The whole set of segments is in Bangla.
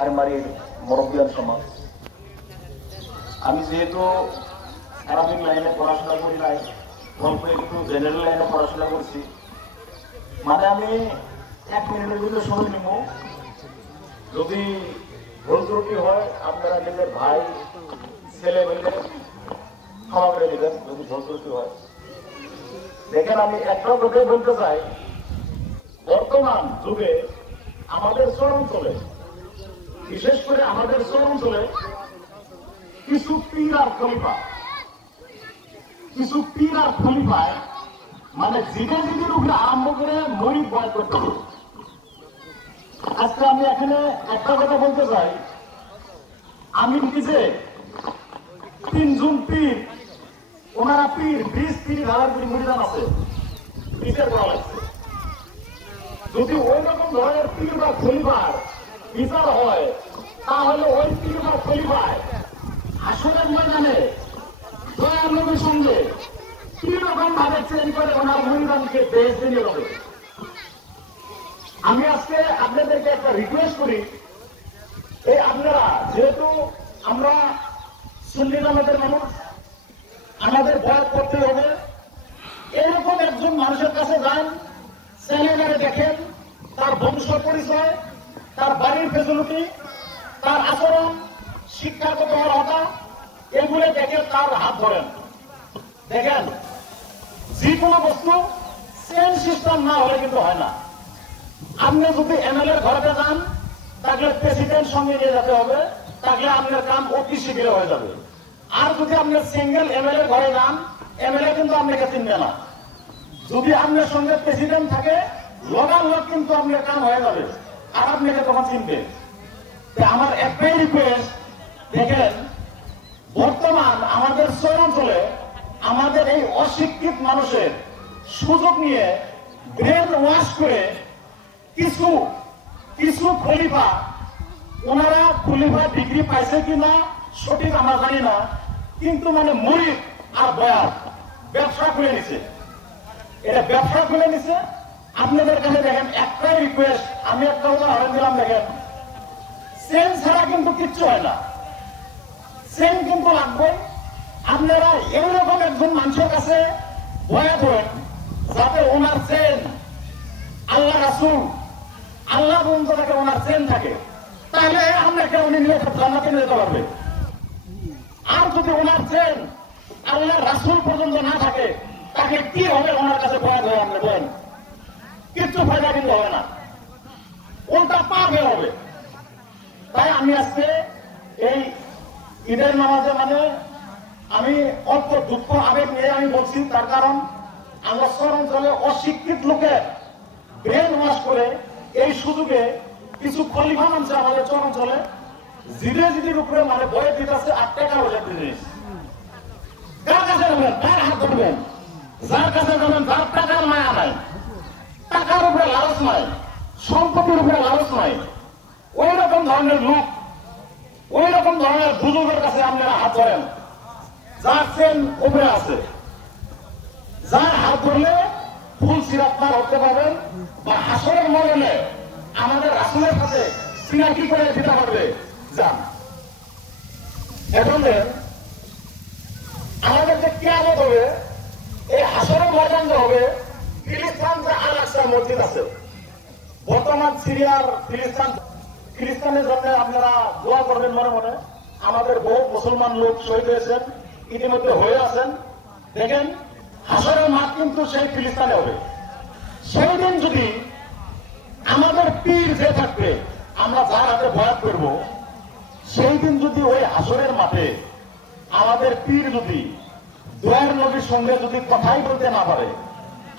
আরমারির মুরব্বিয়ান সমাজ। আমি যেহেতু আরাবিক লাইনে পড়াশোনা করি নাই, অল্প একটু জেনারেল লাইনে পড়াশোনা করছি, মানে আমি 1 মিনিটের ভিতরে সময় নিব। যদি ভুল ত্রুটি হয় আপনারা নিজের ভাই ছেলে মেয়ে ক্ষমা করে দেবেন যদি ভুল ত্রুটি হয়। দেখেন, আমি একটা কথাই বলতে চাই, বর্তমান যুগে আমাদের চরাঞ্চলে, বিশেষ করে আমাদের চরাঞ্চলে কিছু পীর আর খলিফায় মানে জিদের উপরে আরম্ভ করে মরিদ বয় করতে হবে। আজকে আমি এখানে একটা কথা বলতে চাই, আমি নিজে 3 জন পীর, ওনারা পীর 20-30,000 মরিদান আছে, বিচার করা লাগছে। যদি ওই রকম ধরনের পীর বা খলিফার বিচার হয়, তাহলে ওই পীর বা খলিফায় হাসরের ময়দানে দয়ার নবীর সঙ্গে কি রকম ভাবে চেঞ্জ করে ওনার মরিদানকে দেশ দিয়ে হবে। আমি আজকে আপনাদেরকে একটা রিকোয়েস্ট করি, এই আপনারা যেহেতু আমরা সুন্নি জামাতের মানুষ, আমাদের বয়াত করতে হবে, এরকম একজন মানুষের কাছে যান, ছেলেমেয়ে দেখেন, তার বংশ পরিচয়, তার বাড়ির ফেসিলিটি, তার আচরণ, শিক্ষাগত অর্হতা, এগুলো দেখে তার হাত ধরেন। দেখেন, যে কোনো বস্তু চেন সিস্টেম না হলে কিন্তু হয় না। আপনি যদি এমএলএ ঘরে যান, তাহলে প্রেসিডেন্ট সঙ্গে নিয়ে যেতে হবে, তাহলে আপনার কাম অতি শীঘ্র হয়ে যাবে। আর যদি আপনি সিঙ্গেল এমএলএ ঘরে যান, এমএলএ কিন্তু আপনাকে চিনবে না। যদি আপনার সঙ্গে প্রেসিডেন্ট থাকে, লগালগ কিন্তু আপনার কাম হয়ে যাবে, আর আপনাকে তখন চিনবে। আমার একটাই রিকোয়েস্ট, দেখেন বর্তমান আমাদের চরাঞ্চলে আমাদের এই অশিক্ষিত মানুষের সুযোগ নিয়ে ব্রেন ওয়াশ করে কিছু খলিফা, ওনারা খলিফা ডিগ্রি পাইছে কিনা সঠিক আমরা জানি না, কিন্তু মানে মুরিদ আর বয়াত ব্যবসা খুলে নিছে, এটা ব্যবসা খুলে নিছে। আপনাদের কাছে দেখেন একটাই রিকোয়েস্ট, আমি একটা উদাহরণ দিলাম, দেখেন চেন ছাড়া কিন্তু কিচ্ছু হয় না, চেন কিন্তু লাগবে। আপনারা এইরকম একজন মানুষের কাছে বয়াত হন, যাতে ওনার চেন আল্লাহ রাসূল, আল্লাহ পর্যন্ত থাকে, ওনার চেন থাকে, তাহলে আপনাকে উনি নিয়ে জান্নাতে নিয়ে যেতে পারবে। আর যদি ওনার চেন আল্লাহ রাসূল পর্যন্ত না থাকে, তাকে কি হবে ওনার কাছে বয়াত হয়ে? আপনি বলেন, কিচ্ছু ফায়দা কিন্তু হবে না, উল্টা পাপ হবে। তাই আমি আজকে এই ঈদের নামাজে মানে আমি অল্প দুঃখ আবেগ নিয়ে আমি বলছি, তার কারণ আমরা চরাঞ্চলে অশিক্ষিত লোকের ব্রেন ওয়াশ করে এই সুযোগে কিছু খলিফা মানছে আমাদের চরাঞ্চলে, জিদের উপরে মানে বয়ে দিতেছে 8 টাকা হয়ে জিনিস। কার কাছে যাবেন, কার হাত ধরবেন? যার কাছে যাবেন যার টাকার মায়া নাই, টাকার উপরে লালচ নাই, সম্পত্তির উপরে লালচ নাই, ওই রকম ধরনের লোক, ওই রকম ধরনের বুজুর্গের কাছে আপনারা হাত ধরেন, যার চেন উপরে আছে, যার হাত ধরলে ফুল সিরাত পার হতে পারবেন, বা হাসরের ময়দানে আমাদের রাসূলের কাছে সিনাকি করে দিতে পারবে। যান, এখন আমাদের যে কিয়ামত হবে, এই হাসরের ময়দান যে হবে, ফিলিস্তিন যে আল আকসা মসজিদ আছে, বর্তমান সিরিয়ার খ্রিস্টানের জন্য আপনারা দোয়া করবেন মনে মনে। আমাদের বহু মুসলমান লোক শহীদ হয়েছেন, ইতিমধ্যে হয়ে আছেন। দেখেন, হাসরের মাঠ কিন্তু সেই ফিলিস্তিনে হবে। সেই দিন যদি আমাদের পীর যে থাকবে, আমরা যার হাতে বয়াত করব, সেই দিন যদি ওই হাসরের মাঠে আমাদের পীর যদি দয়ার নবীর সঙ্গে যদি কথাই বলতে না পারে,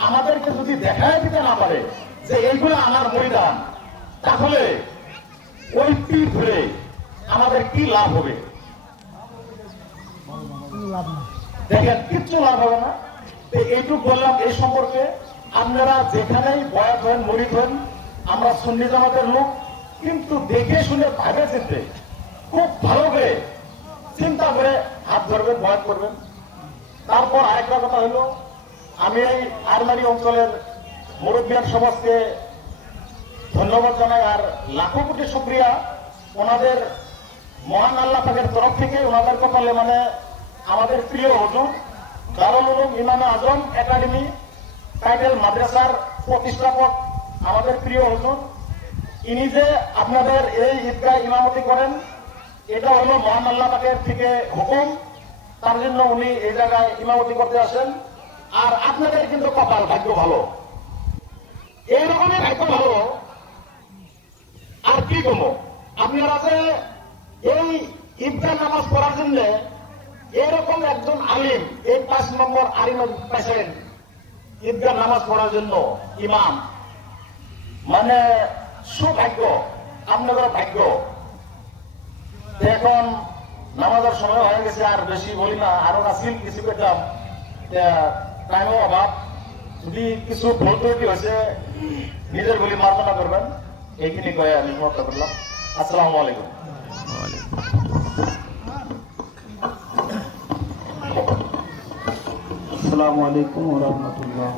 আমাদেরকে যদি দেখায় দিতে না পারে যে এইগুলো আমার ময়দান, তাহলে ওই পীর ধরে আমাদের কি লাভ হবে? দেখেন, কিচ্ছু লাভ হবে না। এইটুকু বললাম এই সম্পর্কে। আপনারা যেখানেই বয়াত হন, মুরিদ হন, আমরা সুন্নি জামাতের লোক, কিন্তু দেখে শুনে ভাবে চিনতে খুব ভালো করে চিন্তা করে হাত ধরবেন, বয়াত করবেন। তারপর আরেকটা কথা হলো, আমি এই আরমারি অঞ্চলের মুরব্বিয়ান সমাজকে ধন্যবাদ জানাই, আর লাখো কোটি শুকরিয়া ওনাদের মহান আল্লাহ পাকের তরফ থেকে ওনাদের কপালে মানে আমাদের প্রিয় হুজুর দারুল উলুম ইমামে আজম একাডেমি টাইটেল মাদ্রাসার প্রতিষ্ঠাপক আমাদের প্রিয় হুজুর, ইনি যে আপনাদের এই ঈদগাহ ইমামতি করেন, এটা হলো মহান আল্লাহ পাকের থেকে হুকুম, তার জন্য উনি এই জায়গায় ইমামতি করতে আসেন। আর আপনাদের কিন্তু কপাল, ভাগ্য ভালো, এইরকমই ভাগ্য ভালো। আর কি কমো, আপনারা যে এই ঈদগাহ নামাজ পড়ার জন্য এরকম একজন আলিম, এই 5 নম্বর আলিম পাইছেন ঈদগাহ নামাজ পড়ার জন্য ইমাম, মানে সুভাগ্য, আপনাদের ভাগ্য। এখন নামাজের সময় হয়ে গেছে, আর বেশি বলি না, আরো আসিল কিছু পেতাম, টাইমও অভাব। যদি কিছু ভুল ত্রুটি হয়েছে নিজের বলি মার্জনা করবেন, এইখানে কয়ে আমি সমাপ্ত করলাম। আসসালামু আলাইকুম। আসসালামু আলাইকুম ওয়া রাহমাতুল্লাহ।